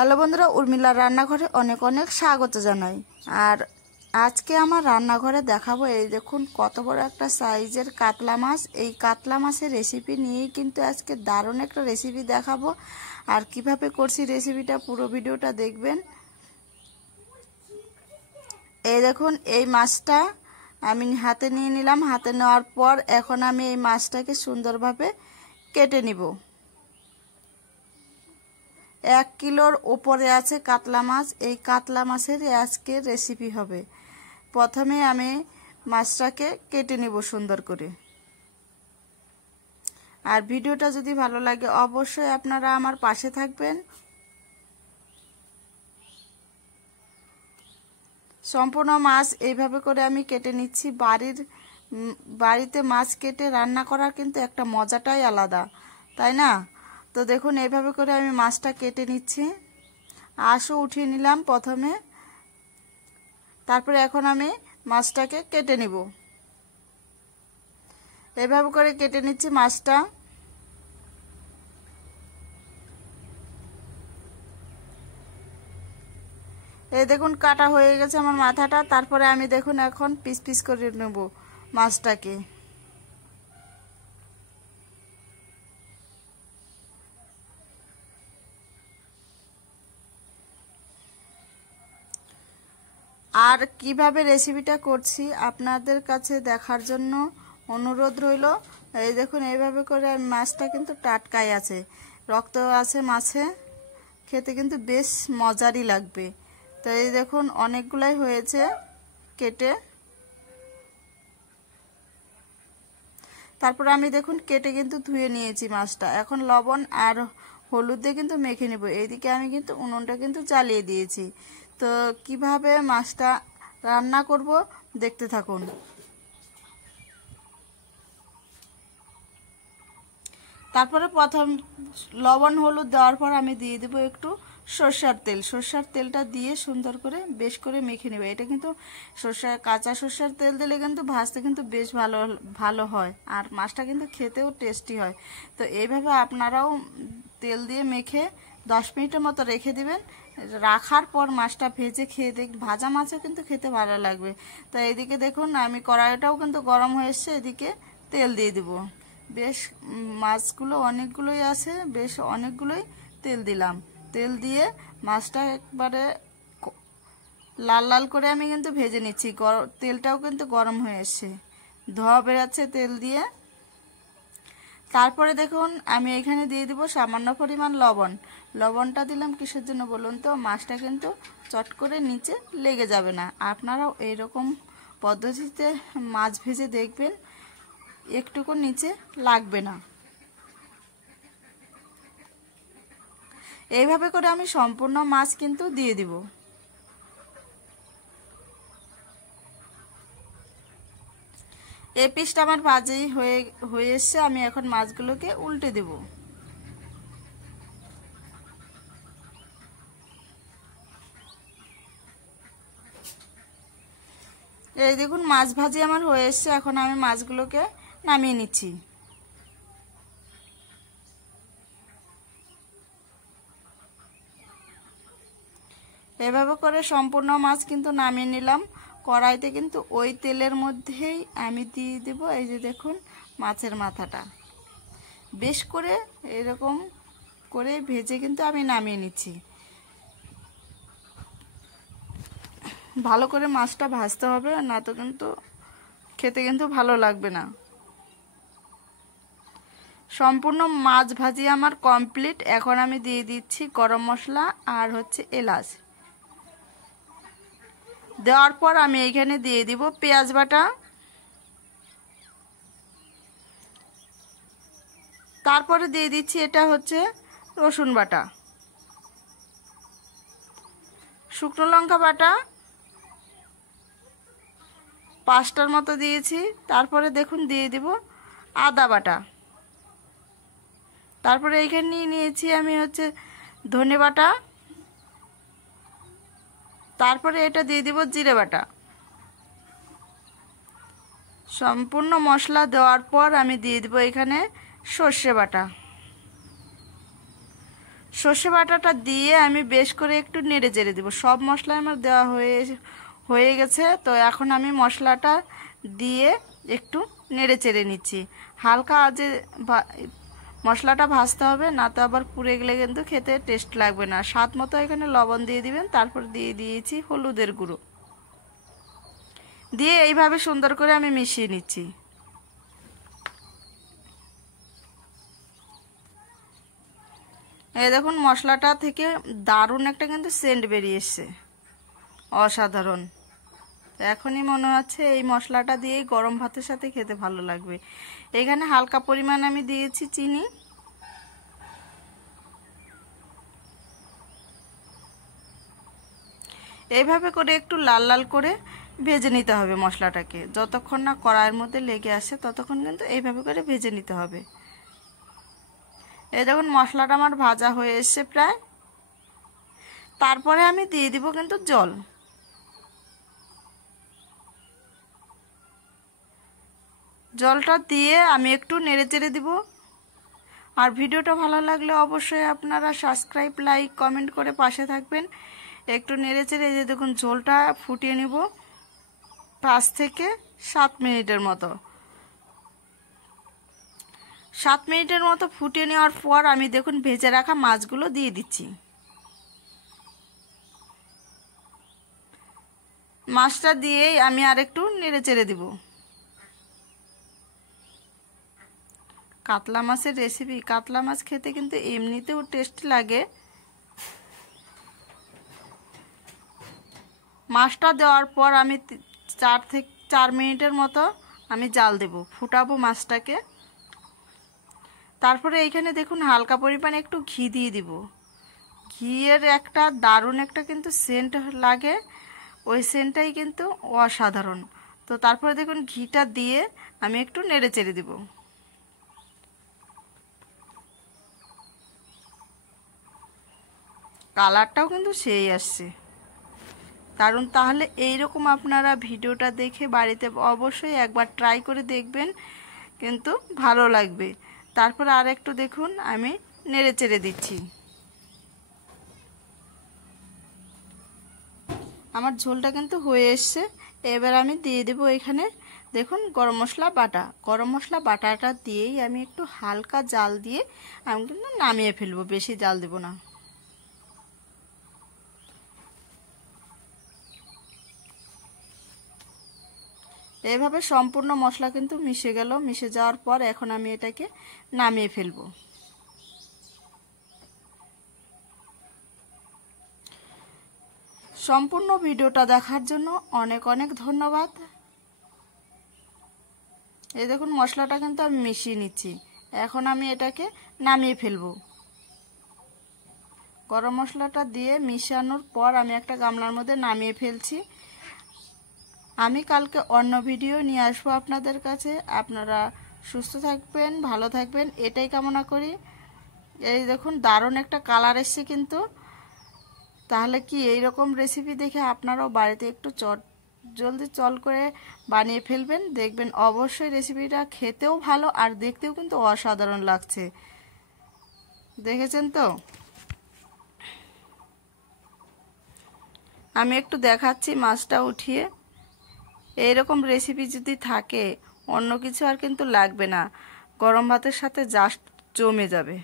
Hello বন্ধুরা, উর্মিলার রান্নাঘরে অনেক অনেক স্বাগত জানাই। আর আজকে আমার রান্নাঘরে দেখাবো, এই দেখুন কত বড় একটা সাইজের কাতলা মাছ। এই কাতলা মাছের রেসিপি নিয়েই কিন্তু আজকে দারুণ একটা রেসিপি দেখাবো। আর কিভাবে করছি রেসিপিটা পুরো ভিডিওটা দেখবেন। এই দেখুন এই মাছটা আমি হাতে নিয়ে নিলাম। হাতে নেওয়ার পর এখন আমি এই মাছটাকে সুন্দরভাবে কেটে নিব। 1 কিলোর উপরে আছে কাতলা মাছ। এই কাতলা মাছের আজকে রেসিপি হবে। প্রথমে আমি মাছটাকে কেটে নিব সুন্দর করে। আর ভিডিওটা যদি ভালো লাগে অবশ্যই আপনারা আমার পাশে থাকবেন। সম্পূর্ণ মাছ এইভাবে করে আমি কেটে নিচ্ছি। বাড়িতে মাছ কেটে রান্না করার কিন্তু একটা মজাটাই আলাদা, তাই না? তো দেখুন এইভাবে করে আমি মাছটা কেটে নিচ্ছি। আঁশও উঠিয়ে নিলাম প্রথমে। তারপরে এখন আমি মাছটাকে কেটে নিব। এইভাবে করে কেটে নিচ্ছি মাছটা। এই দেখুন কাটা হয়ে গেছে আমার মাথাটা। তারপরে আমি দেখুন এখন পিস পিস করে নেব মাছটাকে। আর কিভাবে রেসিপিটা করছি আপনাদের কাছে দেখার জন্য অনুরোধ রইল। এই দেখুন এইভাবে করে মাছটা কিন্তু টাটকাই আছে, রক্ত আছে মাছে, খেতে কিন্তু বেশ মজারই লাগবে। তো এই দেখুন অনেকগুলাই হয়েছে কেটে। তারপর আমি দেখুন কেটে কিন্তু ধুয়ে নিয়েছি মাছটা। এখন লবণ আর হলুদ দিয়ে কিন্তু মেখে নেব। এইদিকে আমি কিন্তু উনুনটা কিন্তু জ্বালিয়ে দিয়েছি। তো কিভাবে মাছটা রান্না করব দেখতে থাকুন। তারপরে প্রথম লবণ হলুদ দেওয়ার পর আমি দিয়ে দেবো একটু সরষের তেল। সরষের তেলটা দিয়ে সুন্দর করে বেশ করে মেখে নেবে। এটা কিন্তু কাঁচা সরষের তেল দিলে কিন্তু ভাজতে কিন্তু বেশ ভালো হয়, আর মাছটা কিন্তু খেতেও টেস্টি হয়। তো এইভাবে আপনারাও তেল দিয়ে মেখে 10 মিনিটের মতো রেখে দিবেন। রাখার পর মাছটা ভেজে খেয়ে ভাজা মাছও কিন্তু খেতে ভালো লাগবে। তো এইদিকে দেখুন আমি কড়াইটাও কিন্তু গরম হয়ে এসছে, এদিকে তেল দিয়ে দিব। বেশ মাছগুলো অনেকগুলোই আছে, বেশ অনেকগুলোই তেল দিলাম। তেল দিয়ে মাছটা একবারে লাল লাল করে আমি কিন্তু ভেজে নিচ্ছি। তেলটাও কিন্তু গরম হয়ে এসছে, ধোয়া বেরাচ্ছে তেল দিয়ে। তারপরে দেখুন আমি এখানে দিয়ে দিব সামান্য পরিমাণ লবণ। লবণটা দিলাম কিসের জন্য বলুন তো, মাছটা কিন্তু চট করে নিচে লেগে যাবে না। আপনারাও এইরকম পদ্ধতিতে মাছ ভেজে দেখবেন, একটুকু নিচে লাগবে না। এইভাবে করে আমি সম্পূর্ণ মাছ কিন্তু দিয়ে দিব। এই পিসটা আমার ভাজি হয়ে এসছে। আমি এখন মাছগুলোকে উল্টে দেব। এই দেখুন মাছ ভাজি আমার হয়ে এসছে। এখন আমি মাছগুলোকে নামিয়ে নিচ্ছি। এভাবে করে সম্পূর্ণ মাছ কিন্তু নামিয়ে নিলাম। কড়াইতে কিন্তু ওই তেলের মধ্যেই আমি দিয়ে দেব এই যে দেখুন মাছের মাথাটা। বেশ করে এরকম করে ভেজে কিন্তু আমি নামিয়ে নিচ্ছি। ভালো করে মাছটা ভাজতে হবে, না তো কিন্তু খেতে কিন্তু ভালো লাগবে না। সম্পূর্ণ মাছ ভাজি আমার কমপ্লিট। এখন আমি দিয়ে দিচ্ছি গরম মশলা আর হচ্ছে এলাচ। দেওয়ার পর আমি এইখানে দিয়ে দিব পেঁয়াজ বাটা। তারপরে দিয়ে দিচ্ছি এটা হচ্ছে রসুন বাটা, শুকনো লঙ্কা বাটা 5টার মতো দিয়েছি। তারপরে দেখুন দিয়ে দিব আদা বাটা। তারপরে এইখানে নিয়েছি আমি হচ্ছে ধনে বাটা। তারপরে এটা দিয়ে দিব জিরে বাটা। সম্পূর্ণ মশলা দেওয়ার পর আমি দিয়ে দিব এখানে সর্ষে বাটা। সর্ষে বাটাটা দিয়ে আমি বেশ করে একটু নেড়ে চেড়ে দিব। সব মশলা আমার দেওয়া হয়ে গেছে। তো এখন আমি মশলাটা দিয়ে একটু নেড়ে চেড়ে নিচ্ছি। হালকা আঁচে মশলাটা ভাজতে হবে, না তো আবার পুড়ে গেলে কিন্তু খেতে টেস্ট লাগবে না। স্বাদ মতো এখানে লবণ দিয়ে দিবেন। তারপর দিয়ে দিয়েছি হলুদের গুঁড়ো, দিয়ে এইভাবে সুন্দর করে আমি মিশিয়ে নিচ্ছি। এই দেখুন মশলাটা থেকে দারুণ একটা কিন্তু সেন্ট বেরিয়ে এসছে, অসাধারণ। এখনই মনে হচ্ছে এই মশলাটা দিয়ে গরম ভাতের সাথে খেতে ভালো লাগবে। এখানে হালকা পরিমাণ আমি দিয়েছি চিনি। এইভাবে করে একটু লাল লাল করে ভেজে নিতে হবে মশলাটাকে। যতক্ষণ না কড়াইয়ের মধ্যে লেগে আসে ততক্ষণ কিন্তু এইভাবে করে ভেজে নিতে হবে। এই দেখুন মশলাটা আমার ভাজা হয়ে এসছে প্রায়। তারপরে আমি দিয়ে দিব কিন্তু জল। জলটা দিয়ে আমি একটু নেড়ে চেড়ে দিব। আর ভিডিওটা ভালো লাগলে অবশ্যই আপনারা সাবস্ক্রাইব, লাইক, কমেন্ট করে পাশে থাকবেন। একটু নেড়ে চেড়ে এই যে দেখুন ঝোলটা ফুটিয়ে নিব 5 থেকে 7 মিনিটের মতো। 7 মিনিটের মতো ফুটিয়ে নেওয়ার পর আমি দেখুন ভেজে রাখা মাছগুলো দিয়ে দিচ্ছি। মাছটা দিয়েই আমি আর একটু নেড়ে চেড়ে দিব। কাতলা মাছের রেসিপি, কাতলা মাছ খেতে কিন্তু এমনিতেও টেস্টি লাগে। মাছটা দেওয়ার পর আমি 4 থেকে 4 মিনিটের মতো আমি জাল দেব, ফুটাবো মাছটাকে। তারপরে এইখানে দেখুন হালকা পরিমাণে একটু ঘি দিয়ে দিব। ঘিয়ের একটা দারুণ একটা কিন্তু সেন্ট লাগে, ওই সেন্টটাই কিন্তু অসাধারণ। তো তারপরে দেখুন ঘিটা দিয়ে আমি একটু নেড়ে চেড়ে দিব। কালারটাও কিন্তু সেই আসছে দারুণ। তাহলে এইরকম আপনারা ভিডিওটা দেখে বাড়িতে অবশ্যই একবার ট্রাই করে দেখবেন, কিন্তু ভালো লাগবে। তারপর আর একটু দেখুন আমি নেড়ে চেড়ে দিচ্ছি। আমার ঝোলটা কিন্তু হয়ে এসছে। এবার আমি দিয়ে দেব এখানে দেখুন গরম মশলা বাটা। গরম মশলা বাটাটা দিয়েই আমি একটু হালকা জাল দিয়ে আমি কিন্তু নামিয়ে ফেলবো, বেশি জাল দেব না। এইভাবে সম্পূর্ণ মশলা কিন্তু মিশে গেল। মিশে যাওয়ার পর এখন আমি এটাকে নামিয়ে ফেলবো। সম্পূর্ণ ভিডিওটা দেখার জন্য অনেক অনেক ধন্যবাদ। এই দেখুন মশলাটা কিন্তু আমি মিশিয়ে নিচ্ছি। এখন আমি এটাকে নামিয়ে ফেলবো। গরম মশলাটা দিয়ে মিশানোর পর আমি একটা গামলার মধ্যে নামিয়ে ফেলছি। আমি কালকে অন্য ভিডিও নিয়ে আসবো আপনাদের কাছে। আপনারা সুস্থ থাকবেন, ভালো থাকবেন, এটাই কামনা করি। এই দেখুন দারুণ একটা কালার এসছে কিন্তু। তাহলে কি এইরকম রেসিপি দেখে আপনারাও বাড়িতে একটু জলদি করে বানিয়ে ফেলবেন। দেখবেন অবশ্যই রেসিপিটা খেতেও ভালো আর দেখতেও কিন্তু অসাধারণ লাগছে। দেখেছেন তো? আমি একটু দেখাচ্ছি মাছটা উঠিয়ে। এইরকম রেসিপি যদি থাকে অন্য কিছু আর কিন্তু লাগবে না, গরম ভাতের সাথে জাস্ট জমে যাবে।